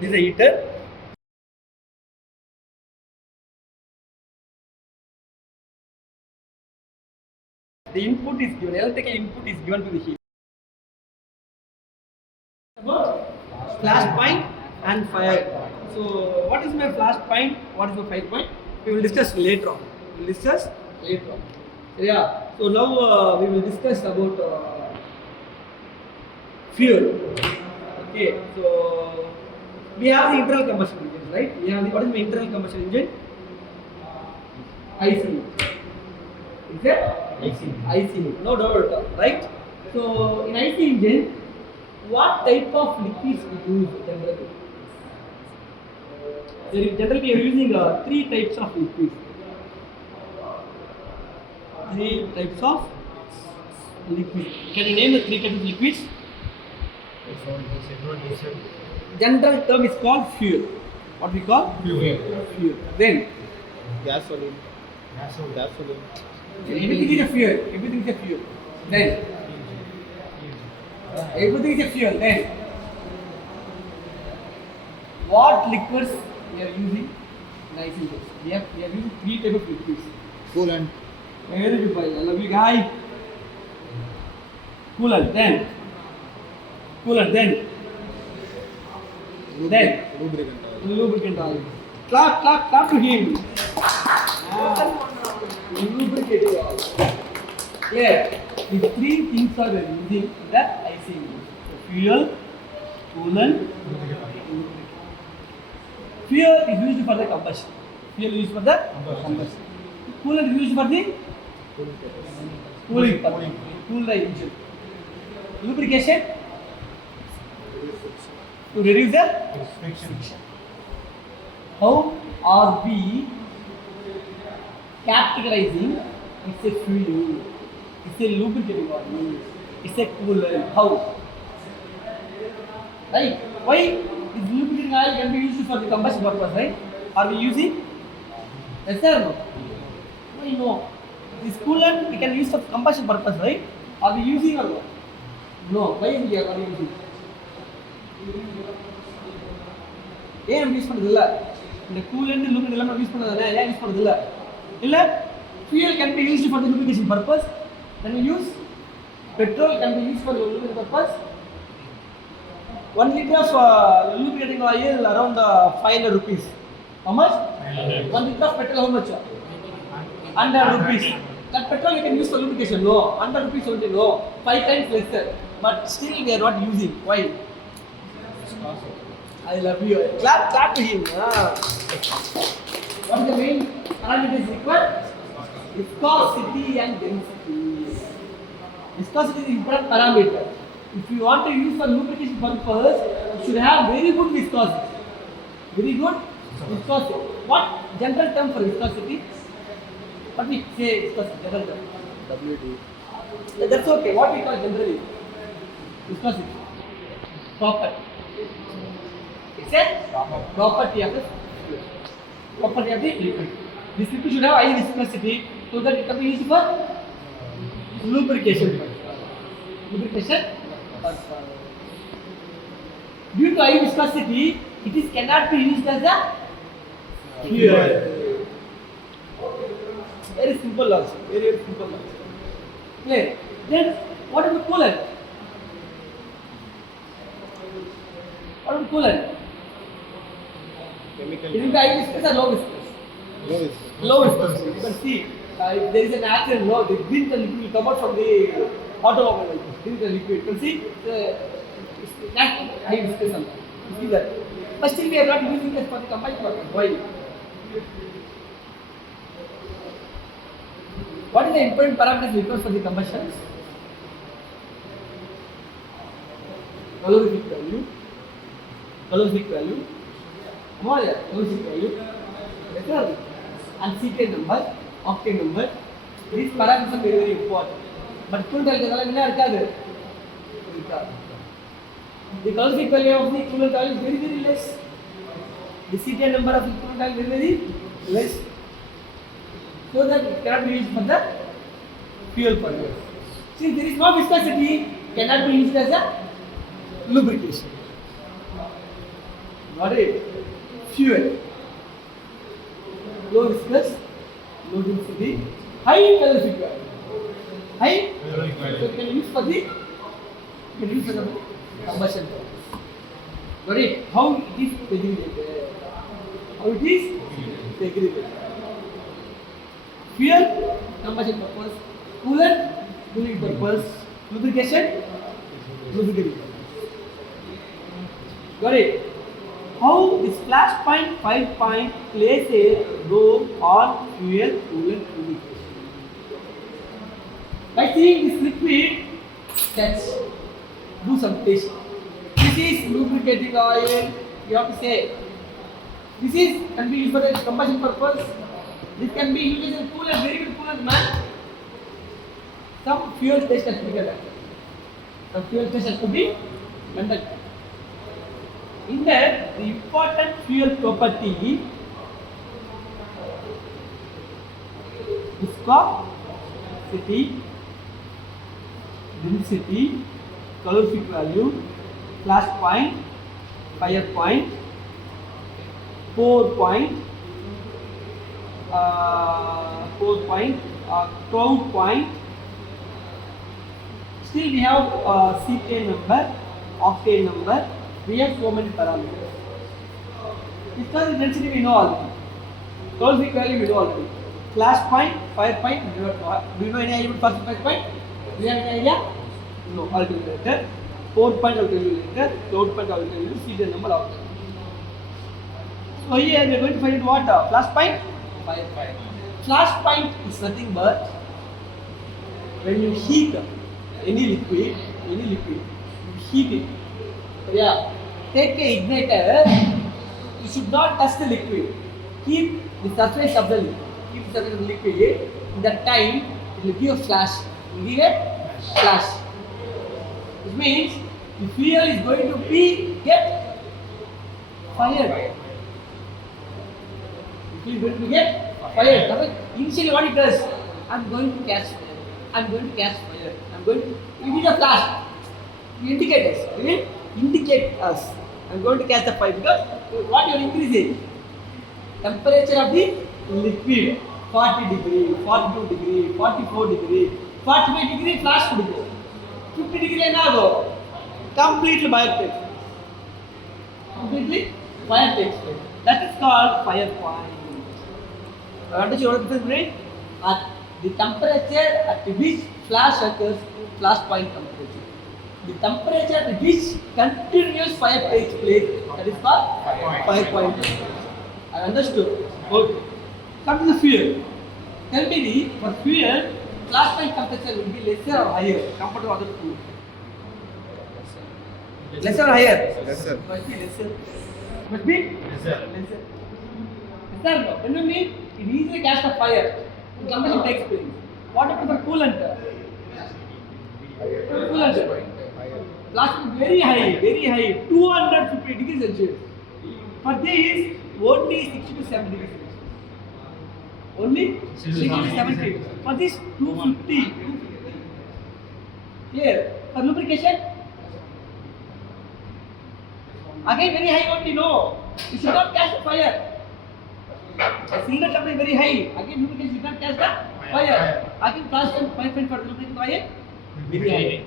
This is a heater. The input is given, electrical input is given to the heat. About flash point and fire point. So, what is my flash point? What is my fire point? We will discuss later on. Yeah. So now we will discuss about fuel. Okay. So we have the internal combustion engines, right? We have the, what is my internal combustion engine? IC. Is that? IC. No doubt, right? So in IC engine, what type of liquids we use generally? Generally we are using three types of liquids. Three types of liquids. Can you name the three types of liquids? General term is called fuel. What we call? Fuel. Then? Gasoline. Everything is a fuel. Then? Everything is a fuel. Then? What liquids we are using in IC engines? We are using three types of liquids. Coolant. Very good, boy. I love you, guy. Coolant. Then? Lubricant oil. Clap to him. Lubricant oil. Yeah. These three things are using in the IC engine. Fuel, coolant, lubricant. Fuel is used for the combustion. Coolant is used for the cooling purpose. Cool the engine. Lubrication to reduce the friction. How are we categorizing? It's a fuel, it's a lubricating oil, it's a coolant. How? Right? Why this lubricating oil can be used for the combustion purpose, right? Are we using? Yes or no? Why no? This coolant we can use for combustion purpose, right? Are we using or no? No. Why we are not using? ஏன் use பண்றது இல்ல? இந்த coolant lubricate எல்லாம் use பண்றதானே? ஏன் use பண்றது இல்ல? இல்ல fuel can be used for the lubrication purpose. Then we use petrol can be used for the lubrication purpose. 1 liter of lubricating oil around 500 rupees. How much? 1 liter of petrol how much? 100 rupees. That petrol you can use for lubrication. No. 100 rupees only. No. 5 times lesser. But still we are not using. Why? I love you. Clap to him. What is the main parameters required? Viscosity and density. Viscosity is an important parameter. If you want to use for lubrication purpose, you should have very good viscosity. What general term for viscosity? What we say viscosity, general term? WD. That's okay. What we call generally? Viscosity. Property. It's a property of the liquid. This liquid should have high viscosity so that it can be used for lubrication purpose. Due to high viscosity, cannot be used as a fuel. Very simple logic. Clear? Then what about coolant? Chemical. It will be high viscous or low viscous? Low viscous. You can see if there is an accident, no, the green liquid will come out from the automobile. Green liquid. You can see it's not high viscous sometimes. You see that? But still we are not using it for the combined purpose. Why? What is the important parameters required for the combustion? Calorific value, calorific value, and CK number, octane number. These parameters are very important. But coolant oil is the calorific value of the coolant oil is very less. The CK number of the coolant oil is very less. So that it cannot be used for the fuel purpose. Since there is no viscosity, cannot be used as a lubrication. Got it? Fuel. Low viscous, low density, high calorific value. High? So you can use for the combustion process. Got it? How it is segregated? How it is segregated? Fuel, combustion purpose. Coolant, cooling purpose. Lubrication, lubricating purpose. Got it? How this flash point, 5 point plays a role on fuel, coolant, lubrication. By seeing this liquid, let's do some taste. This is lubricating oil. You have to say. This is can be used for the combustion purpose. This can be used as a coolant, very good coolant, man. Some fuel test has to be conducted. Some fuel test has to be conducted. In that, the important fuel property viscosity, density, calorific value, flash point, fire point, pour point, cloud point. Still we have cetane number, octane number. We have so many parameters. Viscosity density we know already. Calorific value we know already. Flash point, fire point. Do you know any idea about fire point? Do you have any idea? No. I'll tell you later. Pour point I'll tell you later. Cloud point I'll tell you. Cetane number out. So here we are going to find what? Flash point, fire point. Flash point is nothing but when you heat any liquid, you heat it. Yeah. Take a igniter. You should not touch the liquid. Keep the surface of the liquid. Keep the surface of the liquid. In that time, it will give a flash. It will give a flash. Which means the fuel is going to get fired. The fuel is going to get fired. Initially, what it does? I'm going to catch fire. I'm going to catch fire. It is a flash. You indicate us. It will indicate us. I'm going to catch the fire because what you are increasing? Temperature of the liquid 40 degree, 42 degree, 44 degree, 45 degree flash could go. 50 degree na go. Completely fire takes. Completely fire takes. That is called fire point. Understand what it means? At the temperature at which flash occurs, flash point temperature. The temperature at which continuous fire takes place, that is called fire point. I understood. Okay. Come to the fuel. Tell me for fuel, flash point temperature will be lesser or higher compared to other fuel? Lesser or higher? Lesser. Must be lesser. Must be lesser. Lesser. No. When you mean it easily catch the fire, the combustion takes place. What about the coolant? Coolant. Flash is very high, 250 degrees Celsius. For this, only 60 to 70 degrees Celsius. Only 60 to 70. For this, 250. Here, for lubrication, again very high only, no. You should not catch the fire. A single temperature very high. Again, lubrication should not catch the fire. Again, flash and fire point for lubrication fire very high.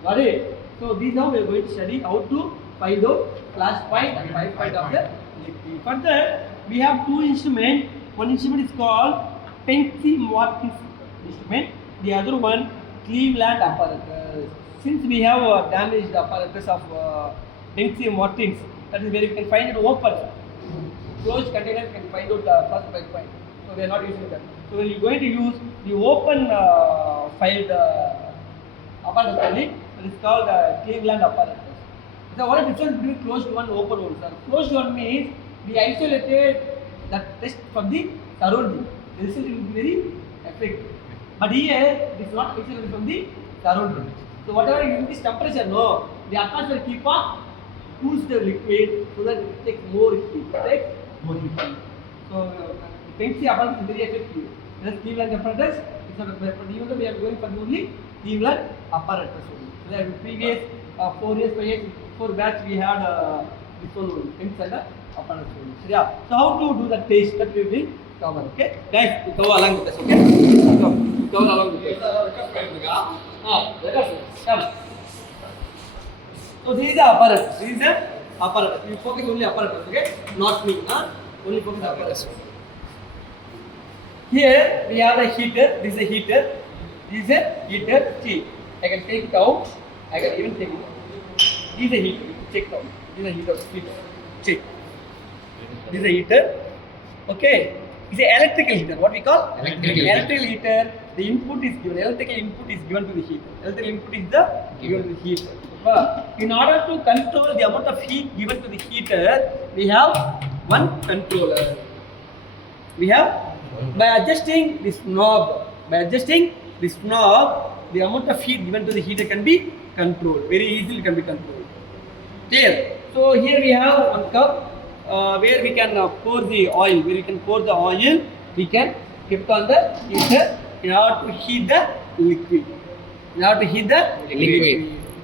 Got it? So these now we are going to study how to find out flash point and fire point of the liquid. Further, we have two instruments. One instrument is called Physicochemical instrument. The other one Cleveland apparatus. Since we have damaged apparatus of Physicochemical, that is where you can find it open. Closed container can find out the flash point. So we are not using that. So we are going to use the open filed apparatus only. That is called Cleveland apparatus. So what is the difference between closed one and open one? Sir? Closed one means we isolated the test from the surrounding. The result will be very effective. But here it is not isolated from the surrounding. So whatever you use this temperature, no, the atmosphere keep on cools the liquid so that it takes more heat. So Physicochemical apparatus is very effective. Whereas Cleveland apparatus is not effective. Even though we are going for only Cleveland apparatus only. So that previous 4 years, 5 years, before batch we had this one inside the apparatus. Yeah. So how to do the taste that we will cover. Okay, guys, you cover along with us. Okay, cover along with us. Come. So this is the apparatus. This is the apparatus. We focus only apparatus. Okay, not me. Only focus apparatus. Here we have a heater. This is a heater. This is a heater. See, I can take it out. I can even take it out. This is a heater. Check it out. This is a heater. Check. This is a heater. Okay. It's an electrical heater. What we call? Electrical heater. The input is given. Electrical input is given to the heater. Electrical input is the given to the heater. But in order to control the amount of heat given to the heater, we have one controller. We have by adjusting this knob. The amount of heat given to the heater can be controlled. Very easily can be controlled. Clear? So here we have one cup where we can pour the oil. We can keep it on the heater in order to heat the liquid.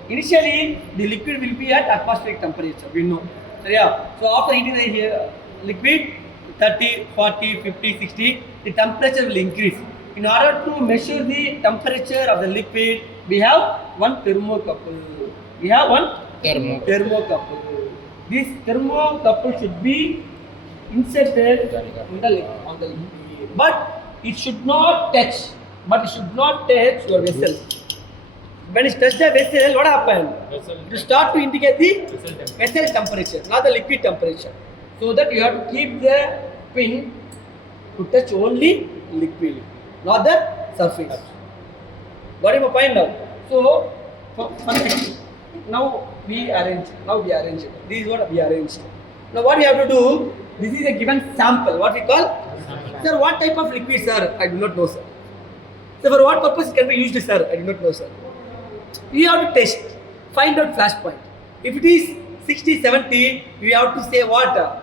Initially, the liquid will be at atmospheric temperature. We know. So yeah. So after heating the liquid, 30, 40, 50, 60, the temperature will increase. In order to measure the temperature of the liquid, we have one thermocouple. This thermocouple should be inserted on the liquid, but it should not touch your vessel. When it touches the vessel, what happens? It will start to indicate the vessel temperature, not the liquid temperature. So that you have to keep the pin to touch only liquid, not the surface. What is my point now? So, now we arrange it. This is what we arranged. Now what we have to do? This is a given sample. What we call? Sir, what type of liquid, sir? I do not know, sir. So for what purpose it can be used, sir? I do not know, sir. We have to test, find out flash point. If it is 60, 70, we have to say what?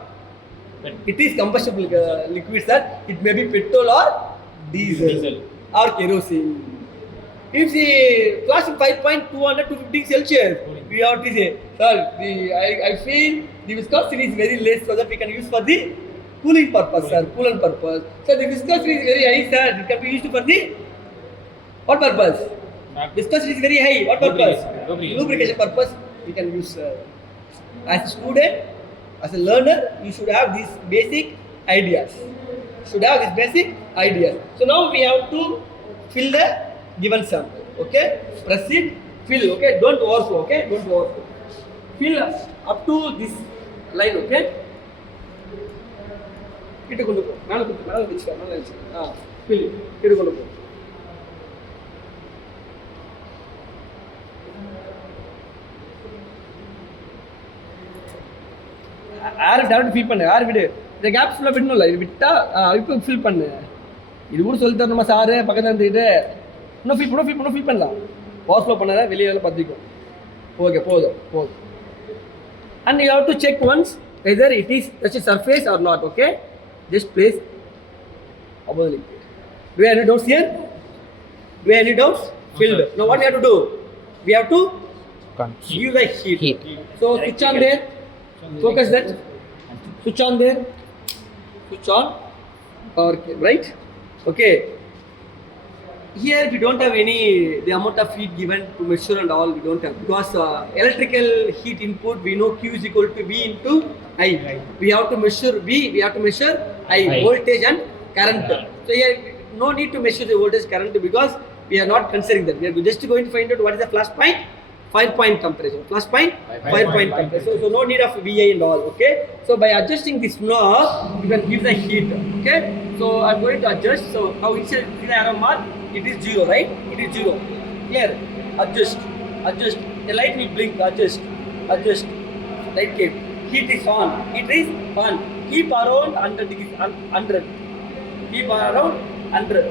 It is combustible liquid, sir. It may be petrol or diesel. Or kerosene. If the flash is 5.200 to 50 Celsius, we have to say, sir, I feel the viscosity is very less, so that we can use for the cooling purpose, sir, coolant purpose. So the viscosity is very high, sir. It can be used for the what purpose? Viscosity is very high. What purpose? Lubrication purpose. We can use. As a student, as a learner, you should have these basic ideas. So now we have to fill the given sample. Okay? Proceed. Fill. Okay? Don't overflow. Okay? Fill up to this line. Okay? Fill. யார் direct fill பண்ணு, யார் விடு, இந்த caps ஃபுல்லாக விடணும்ல, இது விட்டா இப்போ fill பண்ணு. இது கூட சொல்லி தரணுமா சாரு பக்கத்தில் இருந்துக்கிட்டு? இன்னும் ஃபில் பண்ணலாம். ஓவர்ஃப்ளோ பண்ணாத வெளியே பார்த்துக்கும். ஓகே, போதும். And you have to check once whether it is touch a surface or not. Okay, just place above the liquid. Do you have any doubts here? Filled. Now what we have to do? We have to give the heat. So switch on there. Focus that. Switch on there. Switch on. Okay, right? Okay. Here we don't have the amount of heat given to measure and all. We don't have, because electrical heat input, we know Q is equal to V into I. We have to measure V. We have to measure I, voltage and current. So here no need to measure the voltage current, because we are not considering that. We are just going to find out what is the flash point. Fire point temperature. Flash point, fire point temperature. So no need of VI and all. Okay. So by adjusting this knob, you can give the heat. Okay. So I'm going to adjust. So now inside the arrow mark, it is 0, right? It is 0. Here, adjust. The light will blink. Adjust. Light came. Heat is on. Keep around 100 degrees. 100. Keep around 100.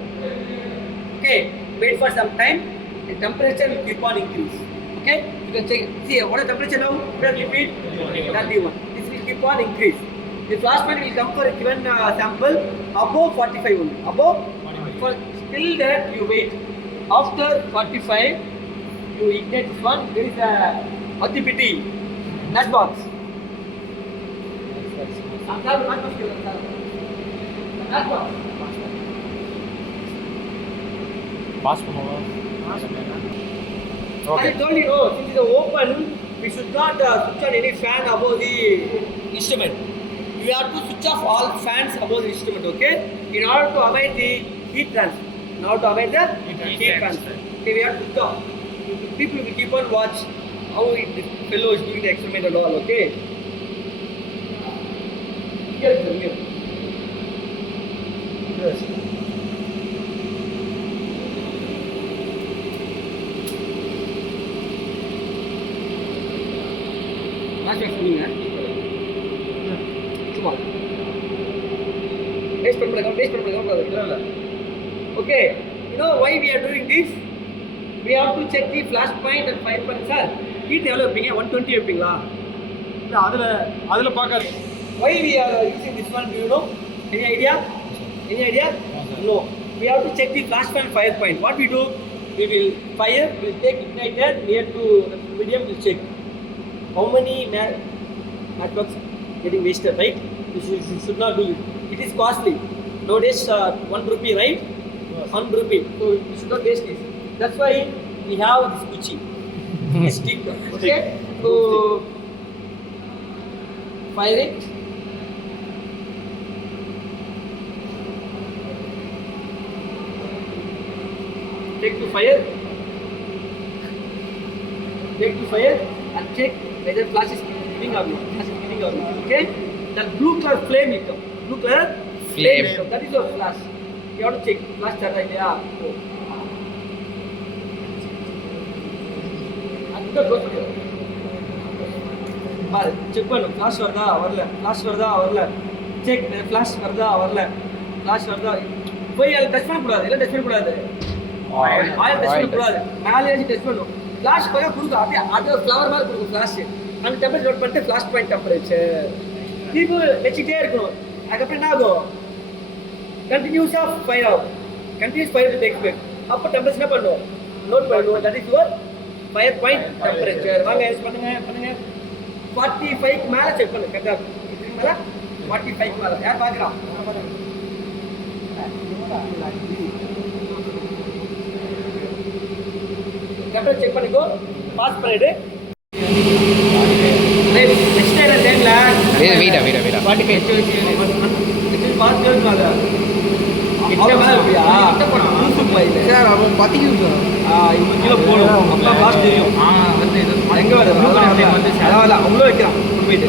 Okay. Wait for some time. The temperature will keep on increase. Okay, you can check. See, what is the temperature now? We have repeat 31. This will keep on increase. The flash point will come for a given sample above 45 only. Above 45. Till that you wait. After 45, you ignite this one. There is a Match box. Pass பண்ணுவா I told you, since it is open, we should not switch on any fan above the instrument. We have to switch off all fans above the instrument, okay? In order to avoid the heat transfer. In order to avoid the heat transfer. Okay, we have to switch off. People will keep on watch how the fellow is doing the experiment and all, okay? Here, sir, here. Yes. சும்மா taste பண்ண okay, you know why we are doing this? We have to check the flash point and fire point. Sir, heat எவ்வளவு வைப்பீங்க? 120 வைப்பீங்களா? இல்ல அதுல பார்க்காது. Why we are using this one, do you know? Any idea? No, we have to check the flash point, fire point. What we do, we will fire, we will take igniter near to medium to check how many matchbox getting wasted, right? You should not do it. It is costly. Nowadays, 1 rupee, right? Yes. 1 rupee. So you should not waste it. That's why we have this Gucci. This stick. Okay? So fire it. Take to fire. And check whether flash is giving or not. Okay? That blue color flame will come. Flame. That is your flash. You have to check. Flash char raha hai ya? अंदर close करो. பாரு check பண்ணு. flash வருதா வரல. Check flash வருதா வரல. போய் அத டச் பண்ண கூடாது. இல்ல டச் பண்ண கூடாது. ஆயில் டச் பண்ண கூடாது. மேலே ஏறி டச் பண்ணனும். flash போய் குடுங்க. அப்படியே அது ஃப்ளவர் மாதிரி குடுங்க flash. அந்த டெம்பரேச்சர் நோட் பண்ணிட்டு flash point temperature. திருப்பி வெச்சிட்டே இருக்கணும். அதுக்கப்புறம் என்ன ஆகும்? Continuous fire to take place. அப்போ டெம்பரேச்சர் என்ன பண்ணுவோம்? நோட் பண்ணுவோம். That is your fire point temperature. வாங்க யூஸ் பண்ணுங்க 45 க்கு மேல செக் பண்ணுங்க. கரெக்ட்டா இதுக்கு மேல 45 க்கு மேல யார் பாக்குறா? டெம்பரேச்சர் செக் பண்ணிக்கோ. பாஸ் பண்ணிடு. நெக்ஸ்ட் டைம்ல வீடா 45 பாஸ் கேளுங்க. கிட்ட மேல இருக்கியா? சார் அவன் பத்திக்கிட்டு இவ்வளோ கிலோ போடும். அப்போ பாஸ் தெரியும். எங்கே வருது? அதாவது அவ்வளோ வைக்கிறான் போயிட்டு.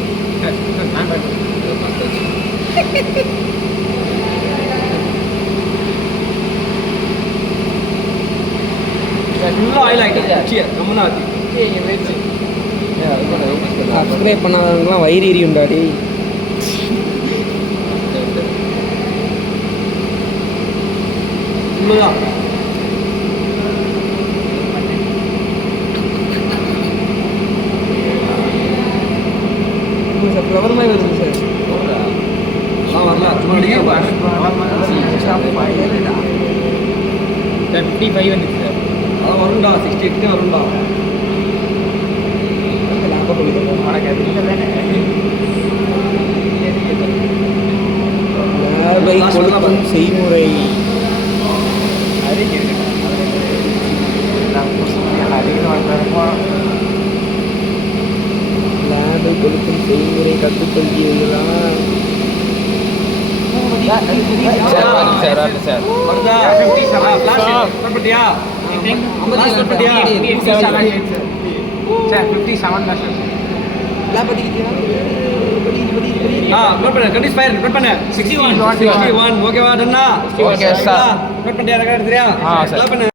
ஃபுல்லாக ஆயில் ஆகிட்டு கம்முனா ஆச்சு. சப்ஸ்கிரைப் பண்ணாதவங்களாம் வயிறு எரியும்டாடி. உண்மைதான். சார் ஃப்ளவர் மாதிரி வருது சார். அதெல்லாம் வரல. சும்மா அடிக்க 55 வந்துச்சு சார். அதான் வரும்டா. 68 வரும்டா. செய்முறை லேபை கொடுக்கும் செய்முறை கற்றுக்கொள்கிறீர்களா? ஓகேவா டன்னா? Okay sir. நோட் பண்ணியா?